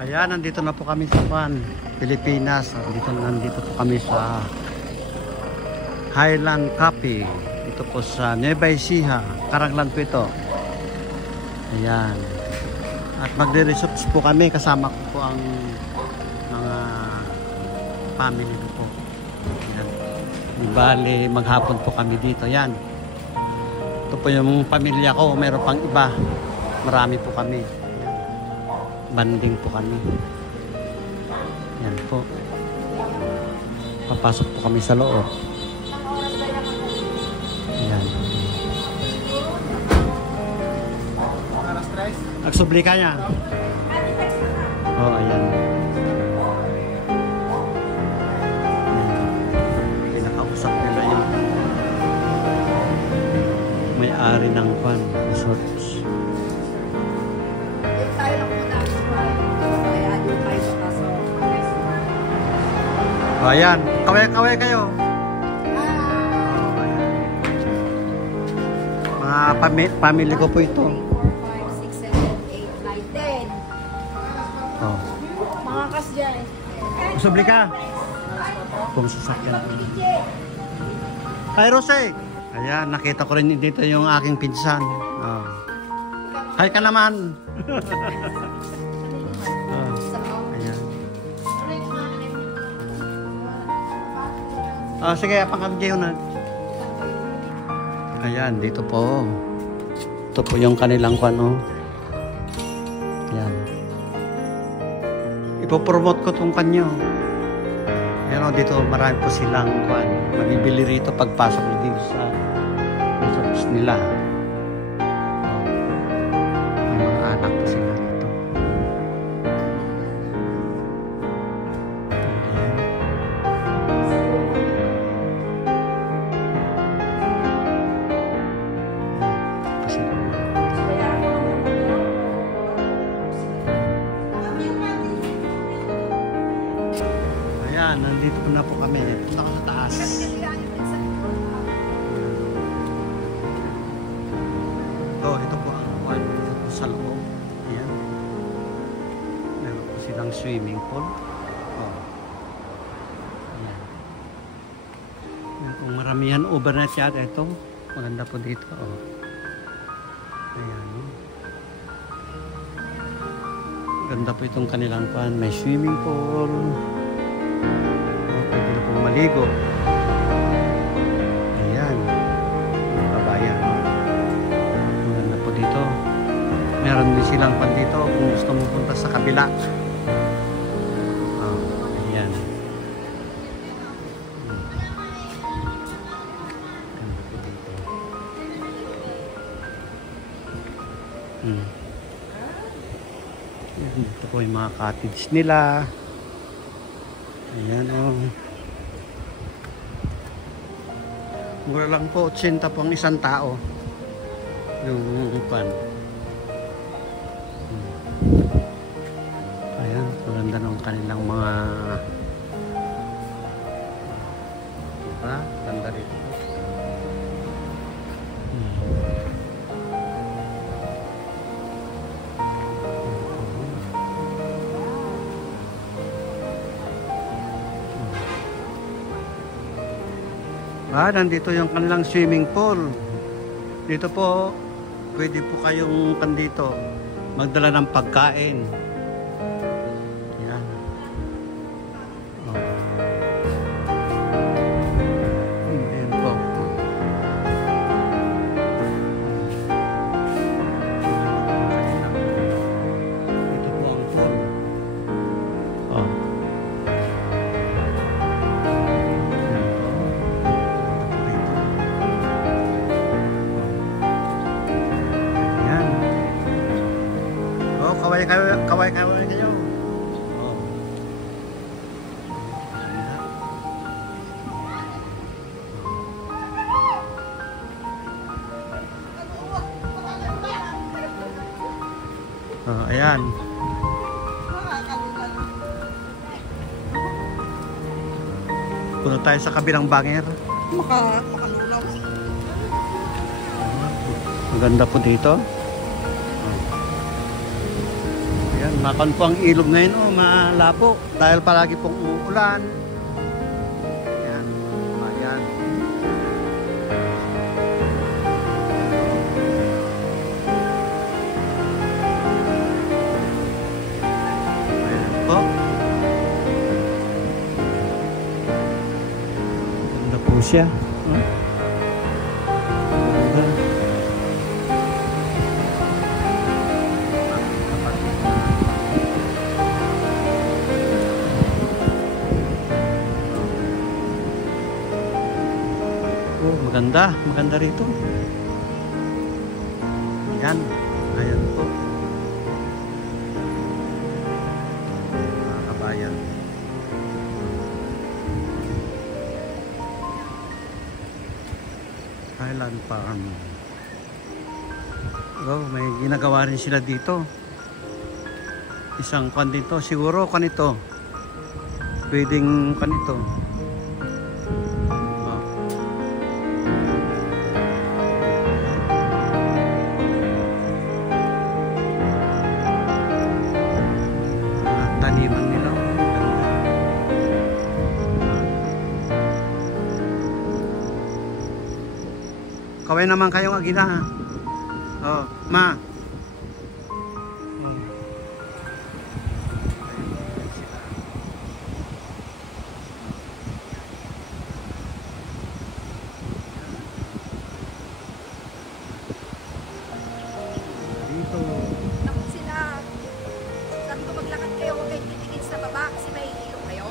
Ayan, nandito na po kami sa Pilipinas. Nandito po kami sa Highland Cafe. Ito po sa Nueva Ecija. Karanglan po ito. Ayan. At magre-resorts po kami. Kasama ko po ang mga family ko po. Ayan. Bali, maghapon po kami dito. Ayan. Ito po yung pamilya ko. Meron pang iba. Marami po kami. Banding po kami. Yan po. Papasok po kami sa loob. Yan. Nagsubli ka niya. Oh, ayan. Pinakausap nila yung may-ari ng resorts. O, ayan. Kaway-kaway kayo. Mga family ko po ito. 4, 5, 6, 7, 8, 9, 10. Oh. Mga kas dyan. Usubli ka. Kung sasakyan. Hi, Rose. Ayan, nakita ko rin dito yung aking pinsan. Oh. Hi ka naman. Oh, sige, pangkamigay na. Ayan, dito po. Ito po yung kanilang kwano. Ayan. Ipopromote ko itong kanyo. Ayan, dito marami po silang kwan. Mabibili rito pagpasok dito sa resorts nila. Oh. May mga anak po sila rito. Ayan, nandito po na po kami. Punta ko sa taas. Oh, ito po ang one. Ito po sa loob. Ayan. Meron po silang swimming pool. Oh. Ayan. Ayan, kung maramihan overnight yata ito. Maganda po dito. Oh. Ayan. Maganda po itong kanilang pan. May swimming pool. Pwede na pong maligo. Ayan. Ang kabayan. Maganda po dito. Meron din silang pan dito kung gusto mo punta sa kabila. Oh, ayan. Maganda po dito. Ito po yung mga cottage nila. Ayan o. Oh. Mura lang po, 80 po ang isang tao. Yung pan. Ayan, maganda ng kanilang mga diba? Ganda rito. Nandito yung kanilang swimming pool. Dito po, pwede po kayong kandito magdala ng pagkain. Yan. Oh. Yan po. Ito po ang pool. Oh. Kaway kayo. Oh. Oh, ayan. Punta tayo sa kabilang banger. Makalulaw. Maganda po dito. Ayan, makon po ang ilog ngayon, oh, malabo. Dahil palagi pong uulan. Ayan, ayan. Ayan po. Ganda po siya. Ganda. Oh, maganda. Maganda rito. Ayan. Ayan po. Mga kabayan. Highland Farm. Oh, may ginagawa rin sila dito. Isang kwan dito. Siguro kanito. Pwedeng kanito. Taniman nila. Kaway naman kayong agila. Oh, ma. Dito. Takot sila. Sabi ko maglakad kayo, huwag kayong titigil sa baba kasi may ilog kayo.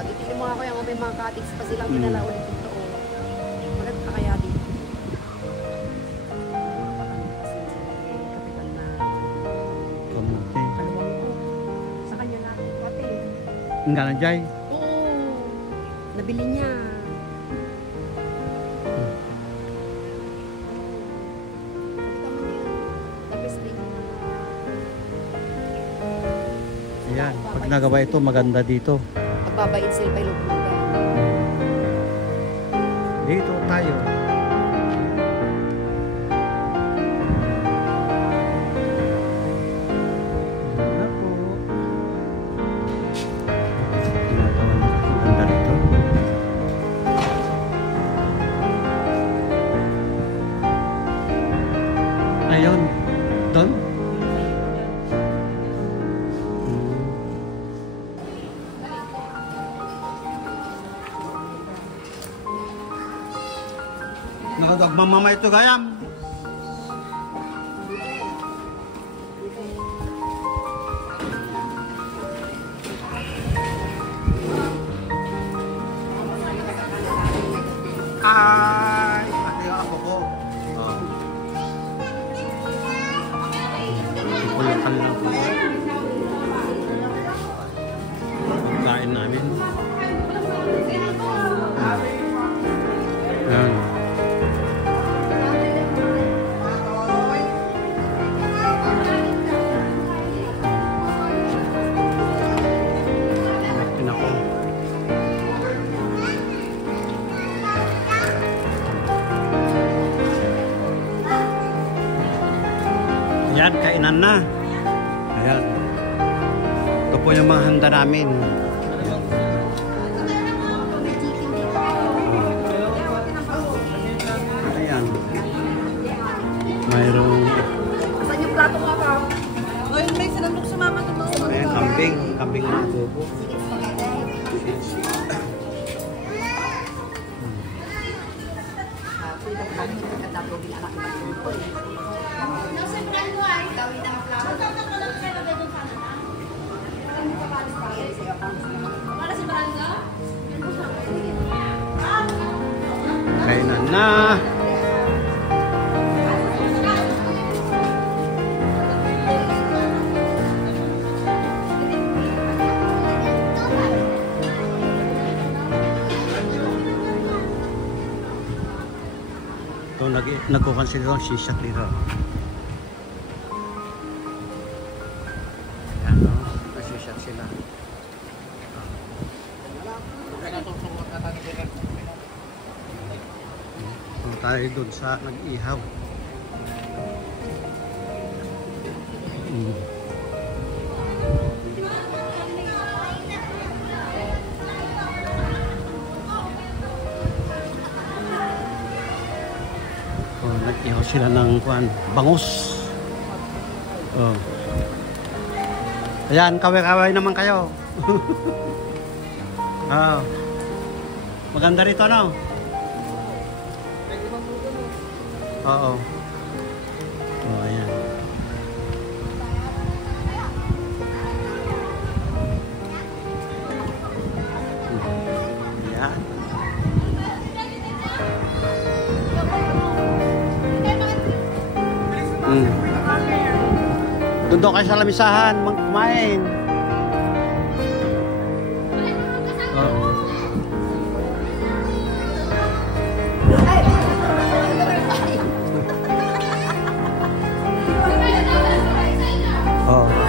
Titigil mo ako yung may mga cottage pa silang dinala ulit dito. Maganda pa kaya dito. Kapitan na Kamuti. kalawang ko. Sa kanya natin pati. Ang gana jay. Oo. Nabili niya. Ayan, pag nagawa ito, maganda dito. Magbabayad sila pa ilog mo. Dito tayo. Wala po. Ginagawa nila. Maganda rito. Ayun. Doon. Nakagmamamay ito gayam. Ay, pati yung ako ko. Oh. Ito po yung kanilang kain namin. Ayan. Ayan, kainan na. Ayan. Ito po yung mga handa namin. Ayan. Mayroong... Saan yung plato mo ka? Ngayon may sinandok sumama ng mga sumama. Ayan, kambing. Kambing na adobo. Kainan na. Ito, nagkukonsider ang sisyak dito. Ayan, no? Nagsisak sila. Tayo doon sa nag-ihaw. Ihaw sila ng kuan, bangus. Oh. Ayan, kaway-kaway naman kayo. Oh. Maganda rito, no? Oo. Oh, ayan. Ayan. Doon daw kayo sa lamisahan, kumain. Oh. Oh.